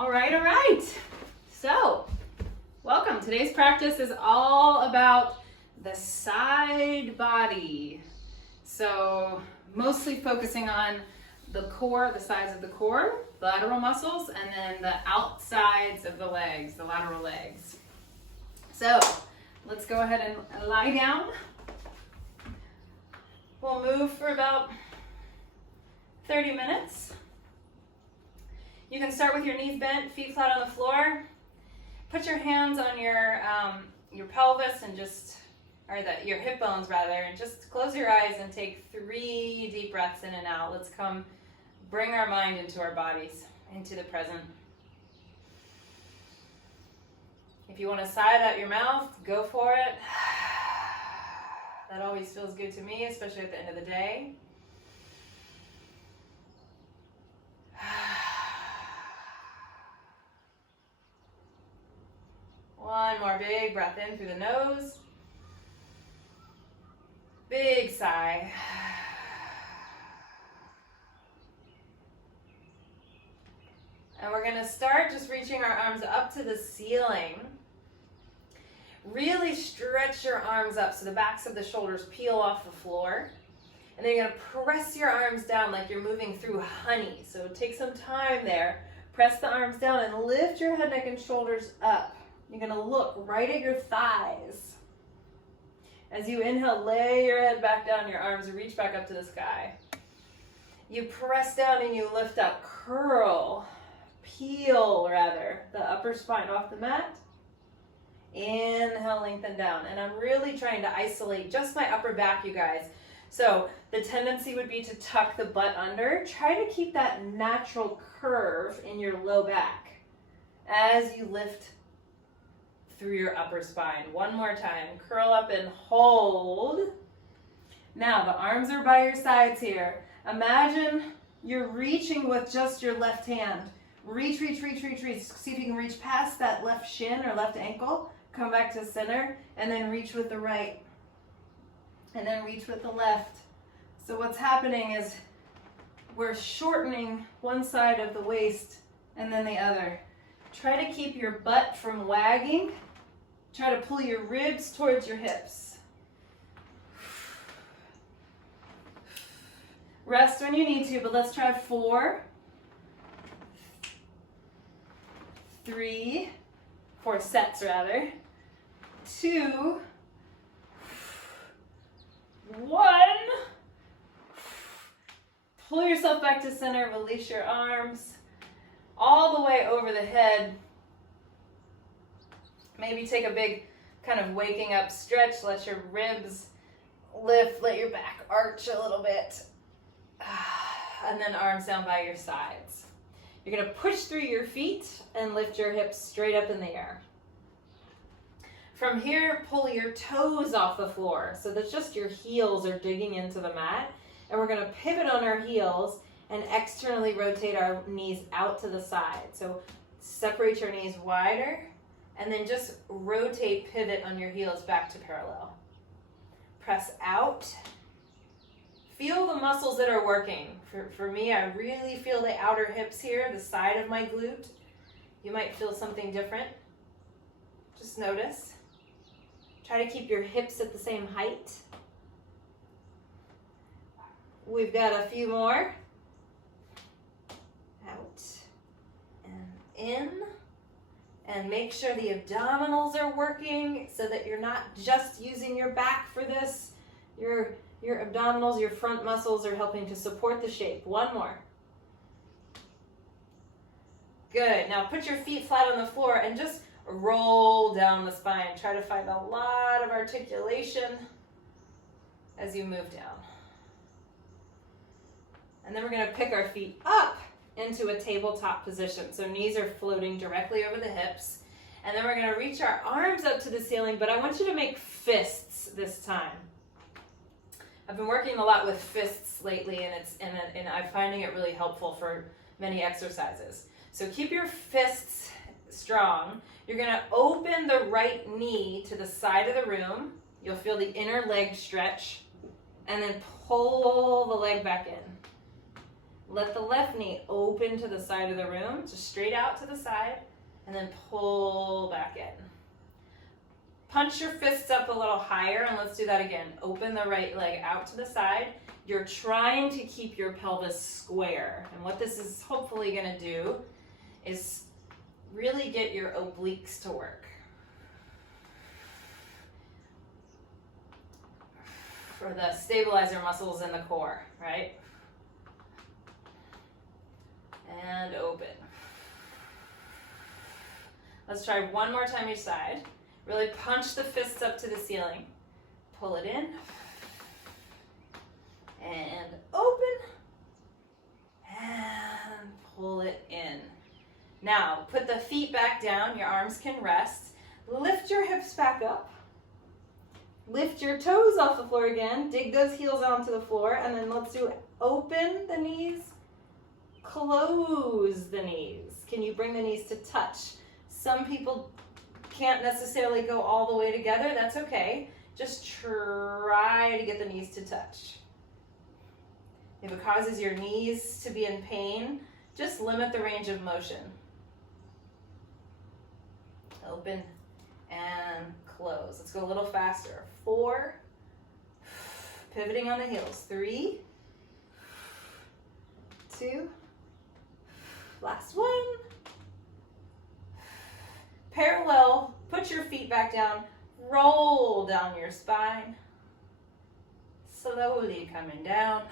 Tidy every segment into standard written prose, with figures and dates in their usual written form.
All right. So, welcome. Today's practice is all about the side body. So, mostly focusing on the core, the sides of the core, the lateral muscles, and then the outsides of the legs, the lateral legs. So, let's go ahead and lie down. We'll move for about 30 minutes. You can start with your knees bent, feet flat on the floor. Put your hands on your pelvis and your hip bones rather, and just close your eyes and take 3 deep breaths in and out. Let's bring our mind into our bodies, into the present. If you want to sigh out your mouth, go for it. That always feels good to me, especially at the end of the day. One more big breath in through the nose. Big sigh. And we're going to start just reaching our arms up to the ceiling. Really stretch your arms up so the backs of the shoulders peel off the floor. And then you're going to press your arms down like you're moving through honey. So take some time there. Press the arms down and lift your head, neck, and shoulders up. You're going to look right at your thighs. As you inhale, lay your head back down, your arms reach back up to the sky. You press down and you lift up. Peel the upper spine off the mat. Inhale, lengthen down. And I'm really trying to isolate just my upper back, you guys. So the tendency would be to tuck the butt under. Try to keep that natural curve in your low back as you lift through your upper spine. One more time. Curl up and hold. Now the arms are by your sides here. Imagine you're reaching with just your left hand. Reach. See if you can reach past that left shin or left ankle. Come back to center and then reach with the right. And then reach with the left. So what's happening is we're shortening one side of the waist and then the other. Try to keep your butt from wagging. Try to pull your ribs towards your hips. Rest when you need to, but let's try 4, 3, 4 sets rather. 2, 1. Pull yourself back to center, release your arms all the way over the head. Maybe take a big kind of waking up stretch. Let your ribs lift, let your back arch a little bit. And then arms down by your sides. You're going to push through your feet and lift your hips straight up in the air. From here, pull your toes off the floor so that just your heels are digging into the mat. And we're going to pivot on our heels and externally rotate our knees out to the side. So separate your knees wider and then just rotate, pivot on your heels back to parallel. Press out. Feel the muscles that are working. For me, I really feel the outer hips here, the side of my glute. You might feel something different. Just notice. Try to keep your hips at the same height. We've got a few more. Out and in. And make sure the abdominals are working so that you're not just using your back for this. Your abdominals, your front muscles are helping to support the shape. One more. Good. Now put your feet flat on the floor and just roll down the spine. Try to find a lot of articulation as you move down. And then we're going to pick our feet up into a tabletop position. So knees are floating directly over the hips. And then we're going to reach our arms up to the ceiling, but I want you to make fists this time. I've been working a lot with fists lately, and I'm finding it really helpful for many exercises. So keep your fists strong. You're going to open the right knee to the side of the room. You'll feel the inner leg stretch, and then pull the leg back in. Let the left knee open to the side of the room, just straight out to the side, and then pull back in. Punch your fists up a little higher, and let's do that again. Open the right leg out to the side. You're trying to keep your pelvis square. And what this is hopefully gonna do is really get your obliques to work. For the stabilizer muscles in the core, right? And open. Let's try one more time each side. Really punch the fists up to the ceiling. Pull it in. And open. And pull it in. Now, put the feet back down. Your arms can rest. Lift your hips back up. Lift your toes off the floor again. Dig those heels onto the floor. And then let's do open the knees. Close the knees. Can you bring the knees to touch? Some people can't necessarily go all the way together. That's okay. Just try to get the knees to touch. If it causes your knees to be in pain, just limit the range of motion. Open and close. Let's go a little faster. 4, pivoting on the heels. 3, 2, last one. Parallel, put your feet back down, roll down your spine, slowly coming down.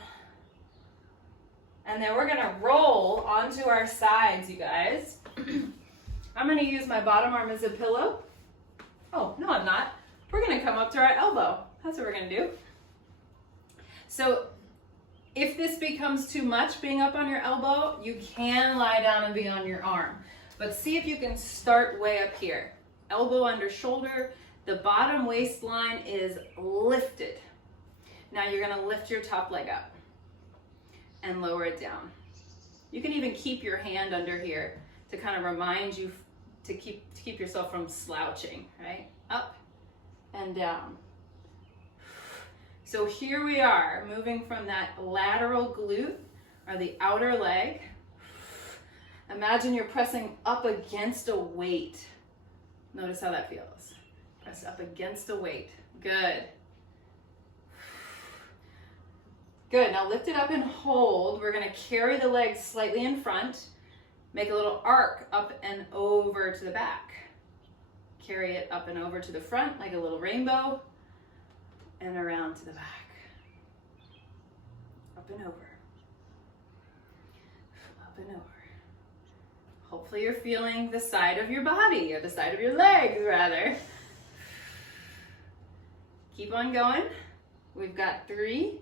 And then we're gonna roll onto our sides, you guys. I'm gonna use my bottom arm as a pillow. Oh, no, I'm not. We're gonna come up to our elbow. That's what we're gonna do. So if this becomes too much being up on your elbow, you can lie down and be on your arm. But see if you can start way up here. Elbow under shoulder, the bottom waistline is lifted. Now you're gonna lift your top leg up and lower it down. You can even keep your hand under here to kind of remind you to keep yourself from slouching, right? Up and down. So here we are, moving from that lateral glute, or the outer leg. Imagine you're pressing up against a weight. Notice how that feels. Press up against a weight. Good. Good, now lift it up and hold. We're gonna carry the legs slightly in front. Make a little arc up and over to the back. Carry it up and over to the front like a little rainbow. And around to the back. Up and over. Up and over. Hopefully you're feeling the side of your body, or the side of your legs rather. Keep on going. We've got 3,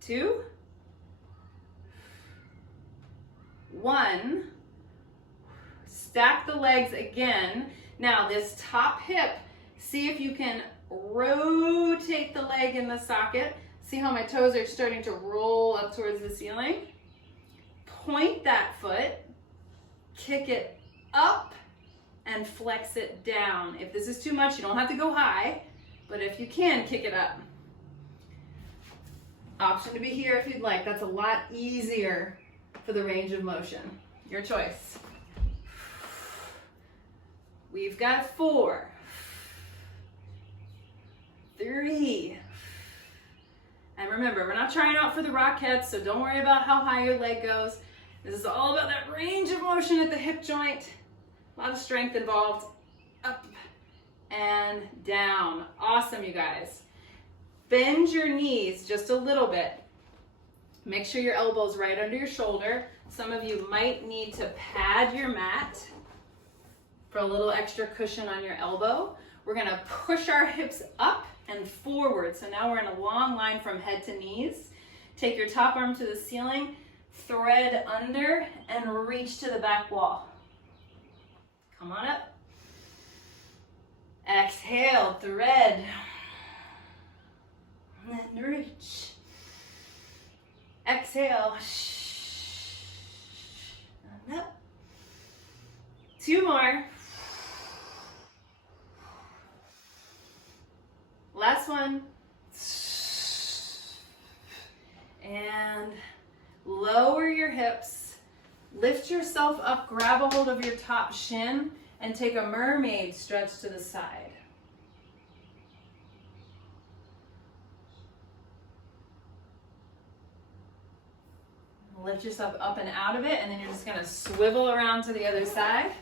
2, 1. Stack the legs again. Now this top hip, see if you can rotate the leg in the socket. See how my toes are starting to roll up towards the ceiling? Point that foot, kick it up, and flex it down. If this is too much, you don't have to go high, but if you can, kick it up. Option to be here if you'd like. That's a lot easier for the range of motion. Your choice. We've got 4, 3, and remember, we're not trying out for the Rockettes, so don't worry about how high your leg goes. This is all about that range of motion at the hip joint. A lot of strength involved. Up and down. Awesome, you guys. Bend your knees just a little bit. Make sure your elbow's right under your shoulder. Some of you might need to pad your mat for a little extra cushion on your elbow. We're gonna push our hips up and forward. So now we're in a long line from head to knees. Take your top arm to the ceiling, thread under, and reach to the back wall. Come on up. Exhale, thread. And reach. Exhale. And up. 2 more. Last one. And lower your hips. Lift yourself up, grab a hold of your top shin, and take a mermaid stretch to the side. Lift yourself up and out of it, and then you're just gonna swivel around to the other side.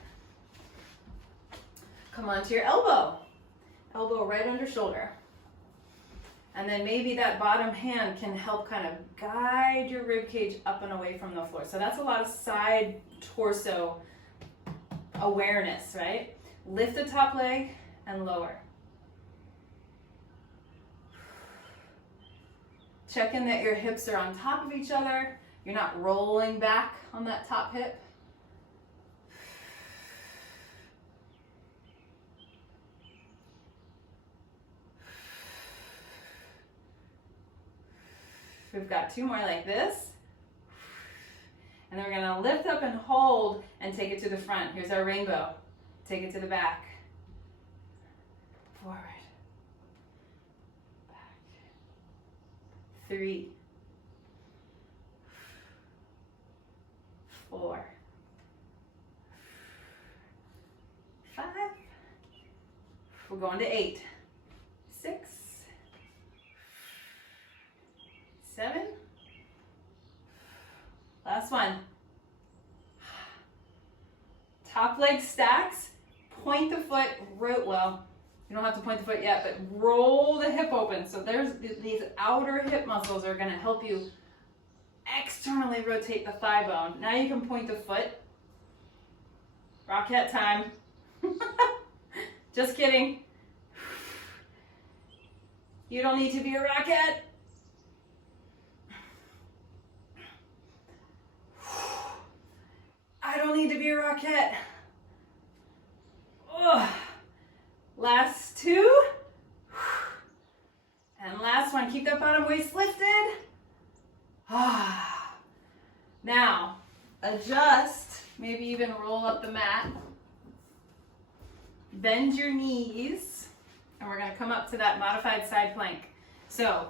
Come onto your elbow. Elbow right under shoulder. And then maybe that bottom hand can help kind of guide your rib cage up and away from the floor. So that's a lot of side torso awareness, right? Lift the top leg and lower. Check in that your hips are on top of each other. You're not rolling back on that top hip. We've got two more like this. And then we're gonna lift up and hold and take it to the front. Here's our rainbow. Take it to the back. Forward. Back. 3. 4. 5. We're going to 8. 6. 7. Last one. Top leg stacks. Point the foot, well, you don't have to point the foot yet, but roll the hip open. So there's these outer hip muscles are gonna help you externally rotate the thigh bone. Now you can point the foot. Rocket time. Just kidding. You don't need to be a rocket. I don't need to be a rocket. Ugh. Last 2. And last one. Keep that bottom waist lifted. Now, adjust. Maybe even roll up the mat. Bend your knees. And we're going to come up to that modified side plank. So,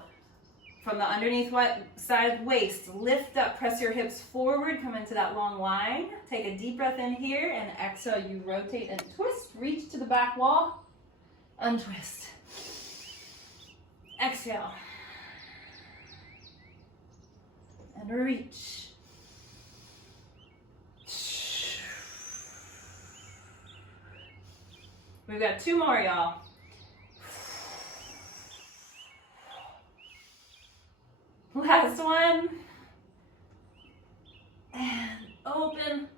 from the underneath side waist, lift up, press your hips forward, come into that long line. Take a deep breath in here, and exhale, you rotate and twist. Reach to the back wall, untwist. Exhale. And reach. We've got 2 more, y'all. Last one. And open.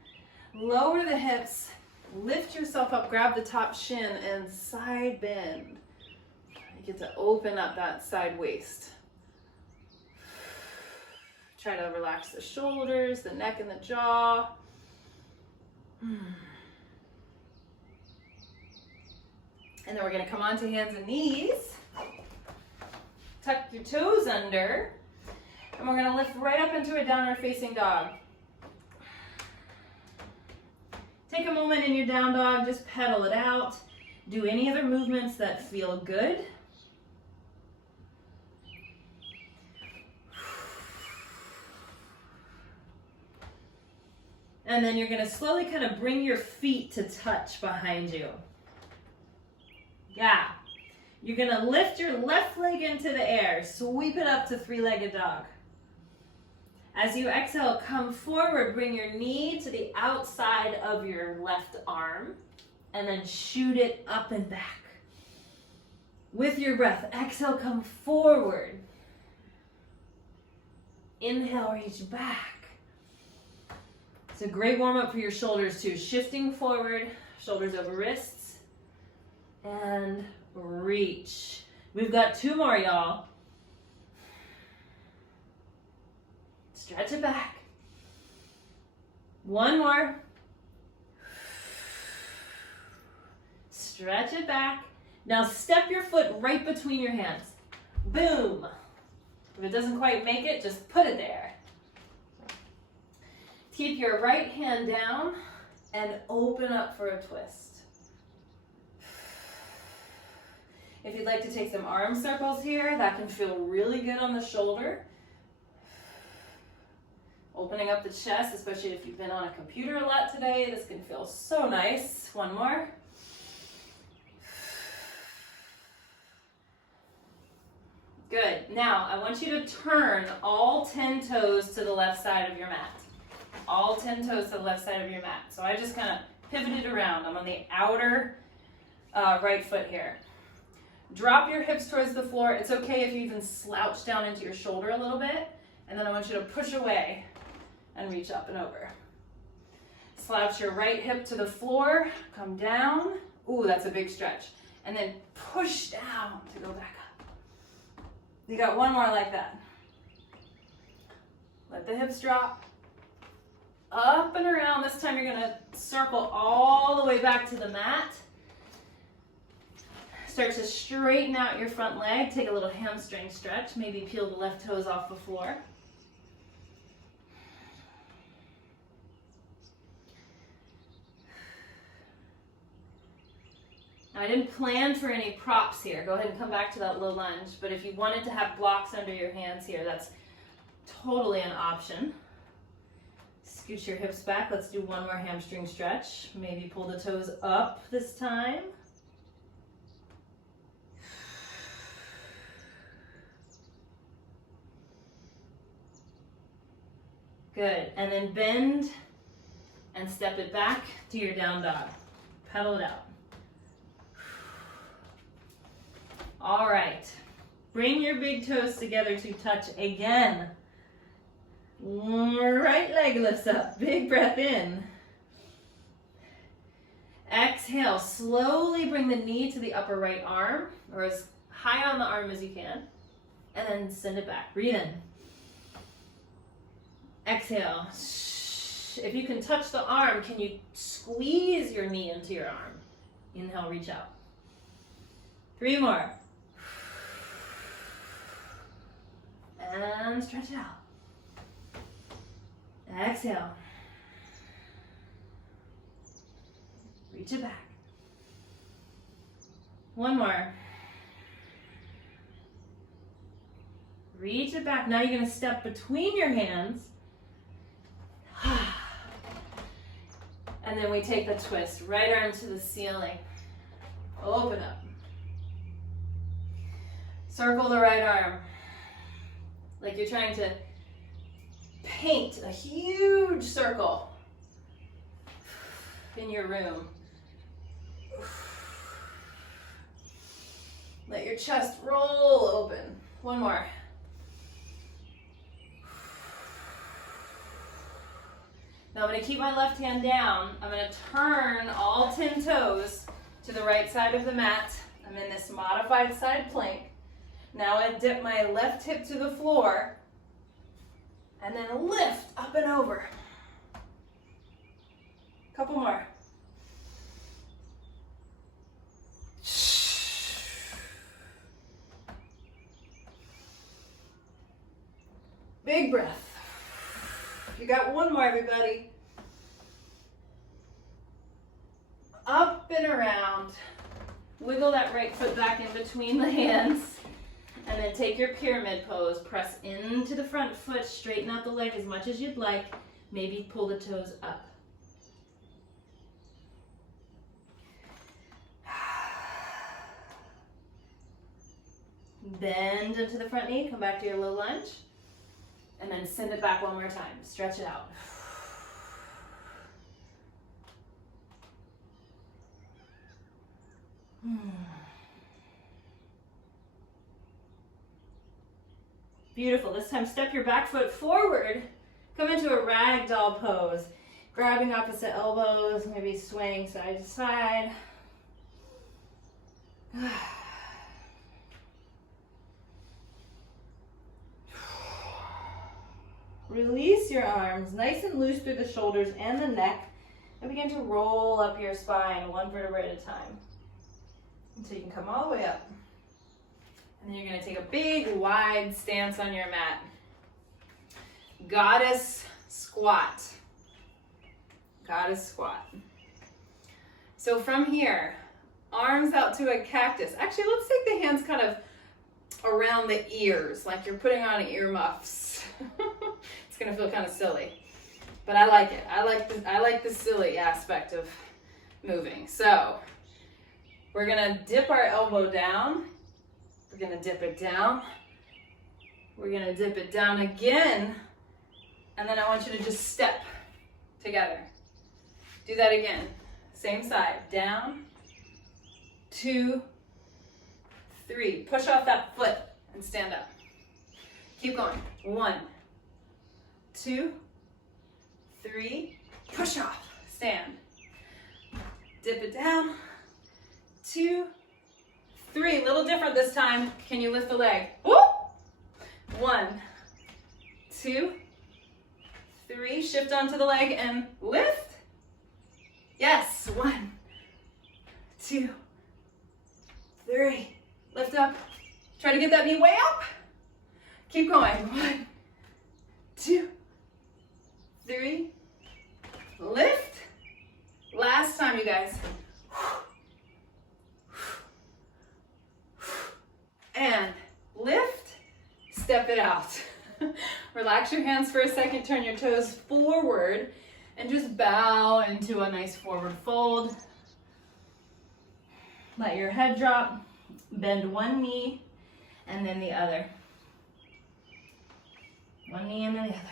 Lower the hips. Lift yourself up. Grab the top shin and side bend. You get to open up that side waist. Try to relax the shoulders, the neck, and the jaw. And then we're going to come onto hands and knees. Tuck your toes under. And we're going to lift right up into a downward facing dog. Take a moment in your down dog, just pedal it out. Do any other movements that feel good. And then you're going to slowly kind of bring your feet to touch behind you. Yeah. You're going to lift your left leg into the air. Sweep it up to 3-legged dog. As you exhale, come forward. Bring your knee to the outside of your left arm. And then shoot it up and back. With your breath, exhale, come forward. Inhale, reach back. It's a great warm-up for your shoulders too. Shifting forward, shoulders over wrists. And reach. We've got 2 more, y'all. Stretch it back. 1 more. Stretch it back. Now step your foot right between your hands. Boom. If it doesn't quite make it, just put it there. Keep your right hand down and open up for a twist. If you'd like to take some arm circles here, that can feel really good on the shoulder. Opening up the chest, especially if you've been on a computer a lot today. This can feel so nice. One more. Good. Now, I want you to turn all 10 toes to the left side of your mat. All 10 toes to the left side of your mat. So I just kind of pivoted around. I'm on the outer right foot here. Drop your hips towards the floor. It's okay if you even slouch down into your shoulder a little bit. And then I want you to push away and reach up and over. Slouch your right hip to the floor. Come down. Ooh, that's a big stretch. And then push down to go back up. You got one more like that. Let the hips drop. Up and around. This time you're going to circle all the way back to the mat. Start to straighten out your front leg. Take a little hamstring stretch. Maybe peel the left toes off the floor. I didn't plan for any props here. Go ahead and come back to that low lunge. But if you wanted to have blocks under your hands here, that's totally an option. Scoot your hips back. Let's do one more hamstring stretch. Maybe pull the toes up this time. Good. And then bend and step it back to your down dog. Pedal it out. All right. Bring your big toes together to touch again. Right leg lifts up. Big breath in. Exhale. Slowly bring the knee to the upper right arm, or as high on the arm as you can. And then send it back. Breathe in. Exhale. If you can touch the arm, can you squeeze your knee into your arm? Inhale, reach out. 3 more. And stretch it out. Exhale. Reach it back. 1 more. Reach it back. Now you're going to step between your hands. And then we take the twist. Right arm to the ceiling. Open up. Circle the right arm. Like you're trying to paint a huge circle in your room. Let your chest roll open. 1 more. Now I'm going to keep my left hand down. I'm going to turn all 10 toes to the right side of the mat. I'm in this modified side plank. Now I dip my left hip to the floor and then lift up and over. Couple more. Big breath. You got 1 more, everybody. Up and around. Wiggle that right foot back in between the hands. And then take your pyramid pose. Press into the front foot. Straighten out the leg as much as you'd like. Maybe pull the toes up. Bend into the front knee. Come back to your low lunge. And then send it back 1 more time. Stretch it out. Beautiful. This time, step your back foot forward. Come into a ragdoll pose. Grabbing opposite elbows, maybe swaying side to side. Release your arms nice and loose through the shoulders and the neck, and begin to roll up your spine 1 vertebra at a time until you can come all the way up. And then you're going to take a big wide stance on your mat. Goddess squat. Goddess squat. So from here, arms out to a cactus. Actually, let's take the hands kind of around the ears, like you're putting on earmuffs. It's gonna feel kind of silly, but I like it. I like the silly aspect of moving. So we're gonna dip our elbow down. We're gonna dip it down. We're gonna dip it down again. And then I want you to just step together. Do that again. Same side. Down, 2, 3. Push off that foot and stand up. Keep going. 1, 2, 3. Push off. Stand. Dip it down. 2, 3. A little different this time. Can you lift the leg? Woo! 1, 2, 3. Shift onto the leg and lift. Yes. 1, 2, 3. Lift up. Try to get that knee way up. Keep going. 1, 2, 3. Lift. Last time, you guys. And lift. Step it out. Relax your hands for a second. Turn your toes forward and just bow into a nice forward fold. Let your head drop. Bend one knee and then the other. One knee and then the other.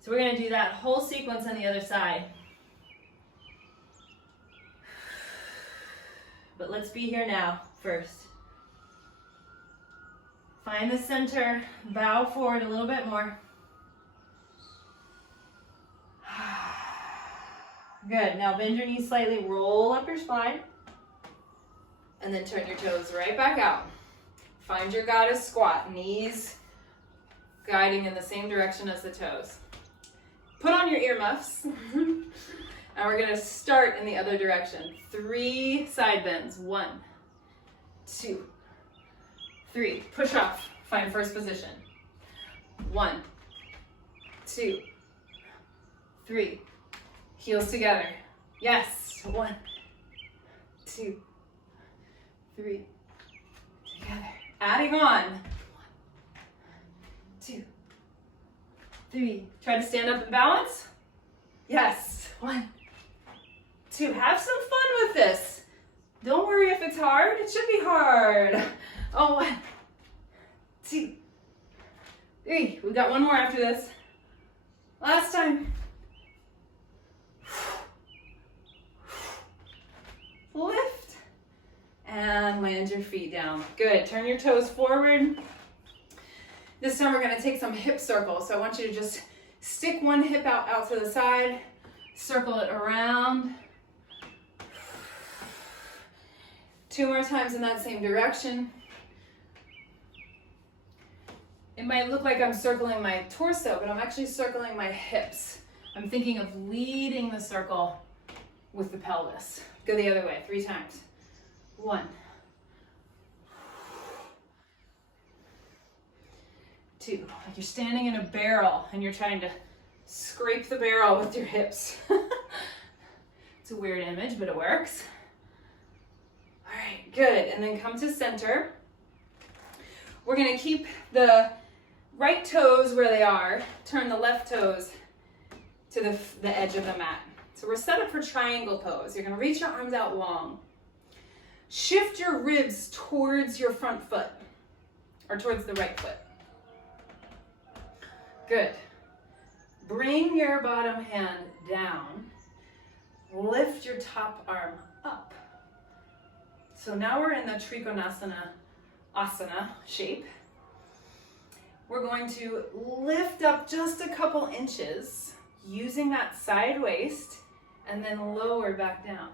So we're going to do that whole sequence on the other side. But let's be here now first. Find the center, bow forward a little bit more. Good, now bend your knees slightly, roll up your spine, and then turn your toes right back out. Find your goddess squat, knees guiding in the same direction as the toes. Put on your earmuffs, and we're gonna start in the other direction. 3 side bends, 1, 2, 3. Push off, find first position. 1, 2, 3. Heels together. Yes. 1, 2, 3. Together. Adding on. 1, 2, 3. Try to stand up and balance. Yes. 1, 2. Have some fun with this. Don't worry if it's hard. It should be hard. Oh, 1, 2, 3. We got one more after this. Last time. Lift and land your feet down. Good. Turn your toes forward. This time we're going to take some hip circles. So I want you to just stick one hip out to the side, circle it around. 2 more times in that same direction. It might look like I'm circling my torso, but I'm actually circling my hips. I'm thinking of leading the circle with the pelvis. Go the other way, 3 times. 1, 2. Like you're standing in a barrel and you're trying to scrape the barrel with your hips. It's a weird image, but it works. All right, good. And then come to center. We're gonna keep the right toes where they are. Turn the left toes to the edge of the mat. So we're set up for triangle pose. You're gonna reach your arms out long. Shift your ribs towards your front foot, or towards the right foot. Good. Bring your bottom hand down. Lift your top arm up. So now we're in the Trikonasana asana shape. We're going to lift up just a couple inches using that side waist and then lower back down.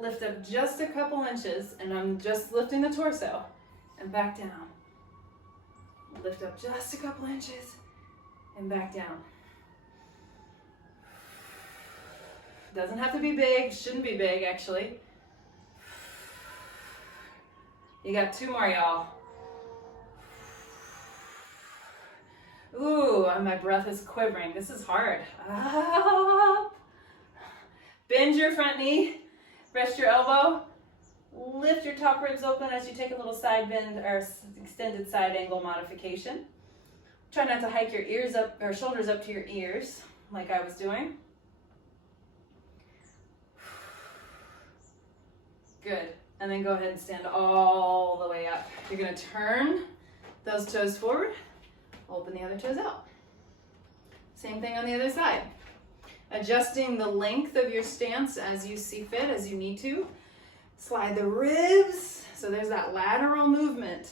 Lift up just a couple inches, and I'm just lifting the torso and back down. Lift up just a couple inches and back down. Doesn't have to be big, shouldn't be big actually. You got 2 more, y'all. Ooh, my breath is quivering. This is hard. Up. Bend your front knee, rest your elbow, Lift your top ribs open as you take a little side bend or extended side angle modification. Try not to hike your ears up or shoulders up to your ears like I was doing. Good. And then go ahead and stand all the way up. You're going to turn those toes forward, open the other toes out. Same thing on the other side. Adjusting the length of your stance as you see fit, as you need to. Slide the ribs, so there's that lateral movement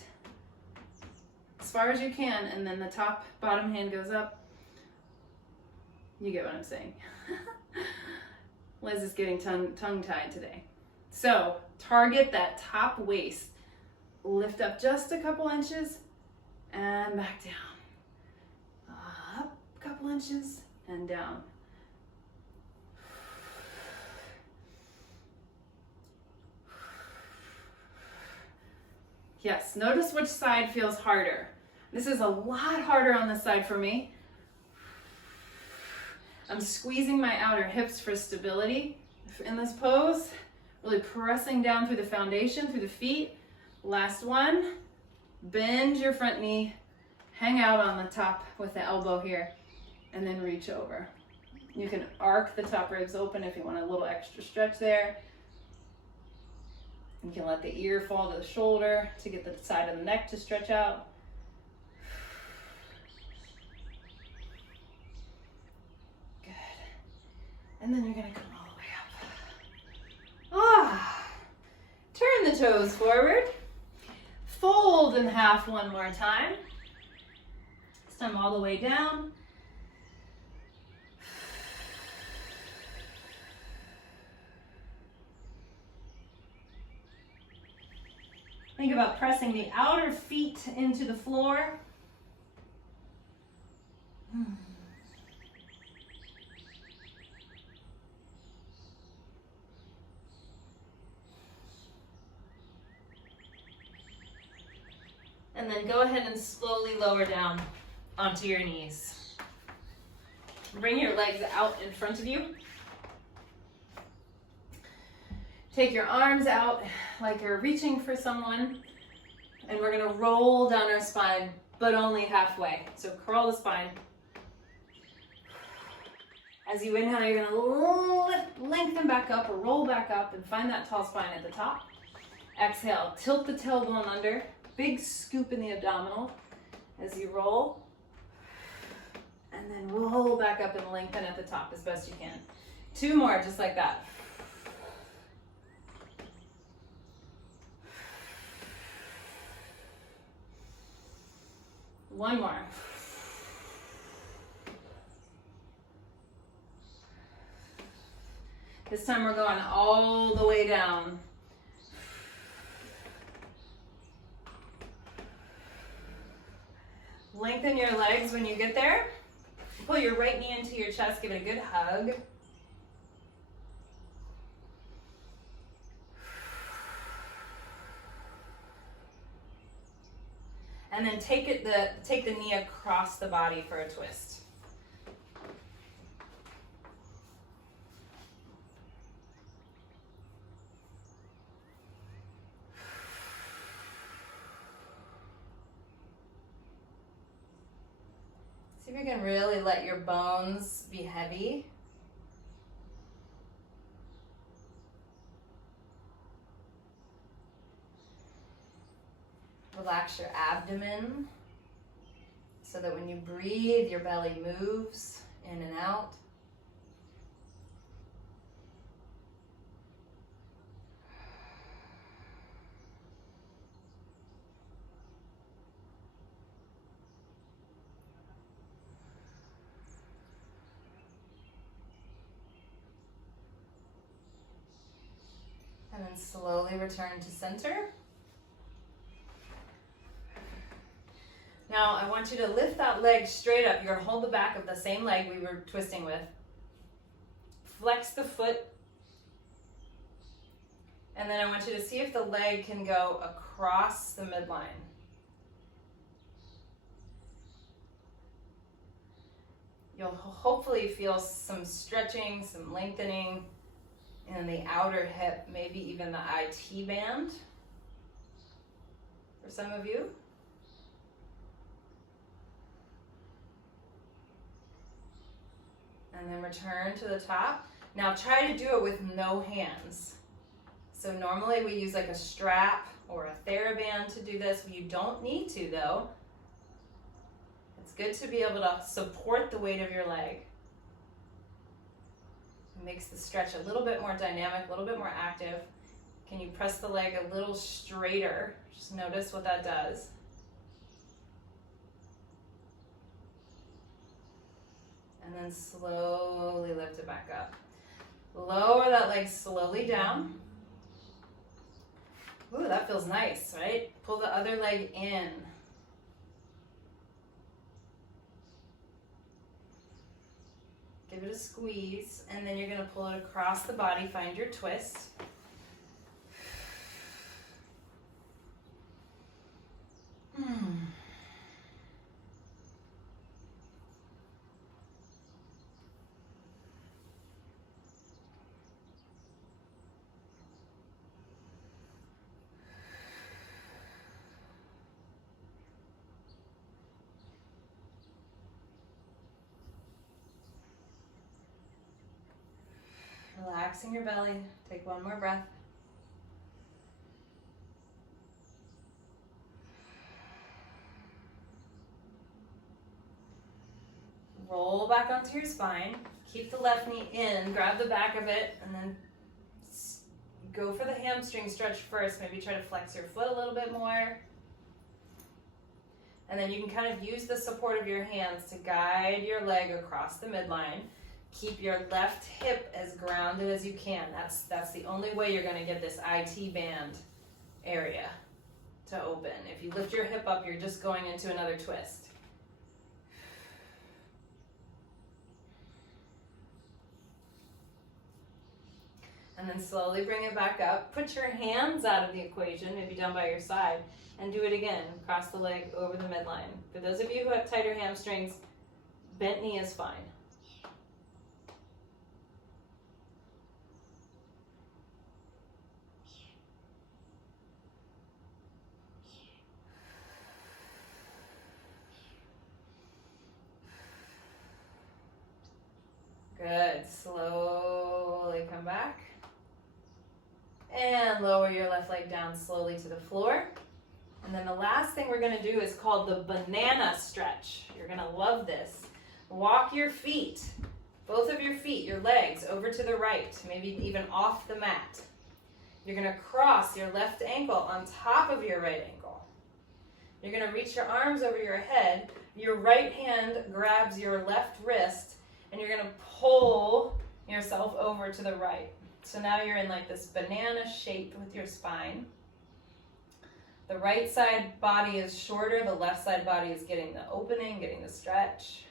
as far as you can, and then the top bottom hand goes up. You get what I'm saying. Liz is getting tongue-tied today. So target that top waist. Lift up just a couple inches and back down. Up a couple inches and down. Yes, notice which side feels harder. This is a lot harder on this side for me. I'm squeezing my outer hips for stability in this pose. Really pressing down through the foundation, through the feet. Last one. Bend your front knee. Hang out on the top with the elbow here. And then reach over. You can arc the top ribs open if you want a little extra stretch there. You can let the ear fall to the shoulder to get the side of the neck to stretch out. Good. And then you're going to come all the way up. Turn the toes forward. Fold in half one more time. This time all the way down. Think about pressing the outer feet into the floor. And then go ahead and slowly lower down onto your knees. Bring your legs out in front of you. Take your arms out like you're reaching for someone, and we're going to roll down our spine, but only halfway. So curl the spine. As you inhale, you're going to lengthen back up or roll back up and find that tall spine at the top. Exhale, tilt the tailbone under, big scoop in the abdominal as you roll, and then roll back up and lengthen at the top as best you can. Two more, just like that. One more. This time we're going all the way down. Lengthen your legs when you get there. Pull your right knee into your chest, give it a good hug. And then take the knee across the body for a twist. See if you can really let your bones be heavy. Relax your abdomen so that when you breathe, your belly moves in and out. And then slowly return to center. Now I want you to lift that leg straight up. You're going to hold the back of the same leg we were twisting with. Flex the foot. And then I want you to see if the leg can go across the midline. You'll hopefully feel some stretching, some lengthening And the outer hip, maybe even the IT band for some of you. And then return to the top. Now try to do it with no hands. So normally we use like a strap or a TheraBand to do this. You don't need to though. It's good to be able to support the weight of your leg. It makes the stretch a little bit more dynamic, a little bit more active. Can you press the leg a little straighter? Just notice what that does. And then slowly lift it back up. Lower that leg slowly down. Ooh, that feels nice, right? Pull the other leg in. Give it a squeeze, and then you're gonna pull it across the body, find your twist. Relaxing your belly. Take one more breath. Roll back onto your spine. Keep the left knee in. Grab the back of it and then go for the hamstring stretch first. Maybe try to flex your foot a little bit more. And then you can kind of use the support of your hands to guide your leg across the midline. Keep your left hip as grounded as you can. That's the only way you're gonna get this IT band area to open. If you lift your hip up, you're just going into another twist. And then slowly bring it back up. Put your hands out of the equation, maybe down by your side, and do it again. Cross the leg over the midline. For those of you who have tighter hamstrings, bent knee is fine. Good. Slowly come back. And lower your left leg down slowly to the floor. And then the last thing we're going to do is called the banana stretch. You're going to love this. Walk your feet, both of your feet, your legs, over to the right, maybe even off the mat. You're going to cross your left ankle on top of your right ankle. You're going to reach your arms over your head. Your right hand grabs your left wrist, and you're going to pull yourself over to the right. So now you're in like this banana shape with your spine. The right side body is shorter, the left side body is getting the opening, getting the stretch.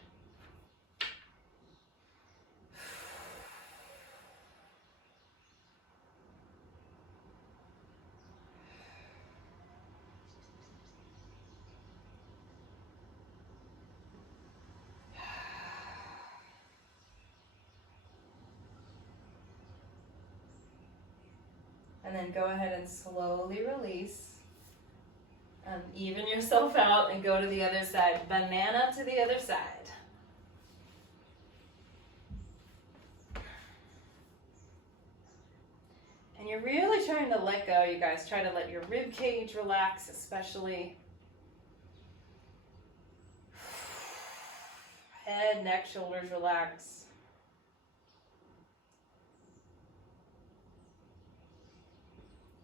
And then go ahead and slowly release. Even yourself out and go to the other side. Banana to the other side. And you're really trying to let go, you guys. Try to let your rib cage relax, especially. Head, neck, shoulders relax.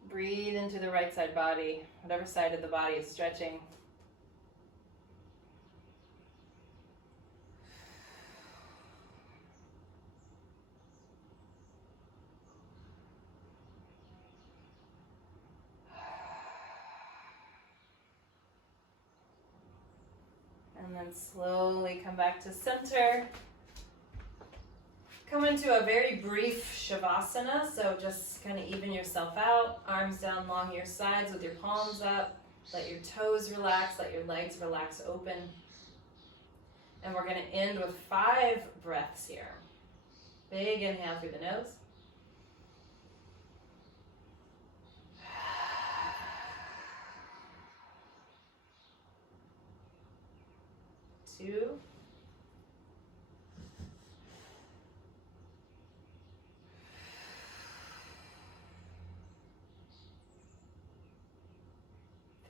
Breathe into the right side body, whatever side of the body is stretching. And then slowly come back to center. Come into a very brief Shavasana, so just kind of even yourself out, arms down along your sides with your palms up. Let your toes relax, let your legs relax open. And we're going to end with 5 breaths here. Big inhale through the nose. 2.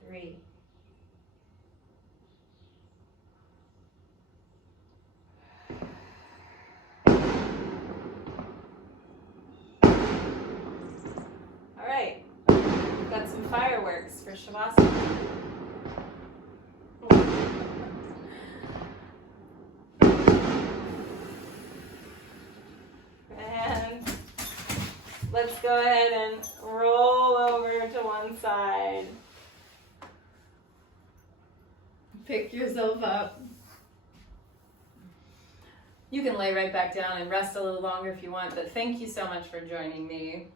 3. All right, we've got some fireworks for Shavasana. And let's go ahead and roll over to one side. Pick yourself up. You can lay right back down and rest a little longer if you want, but thank you so much for joining me.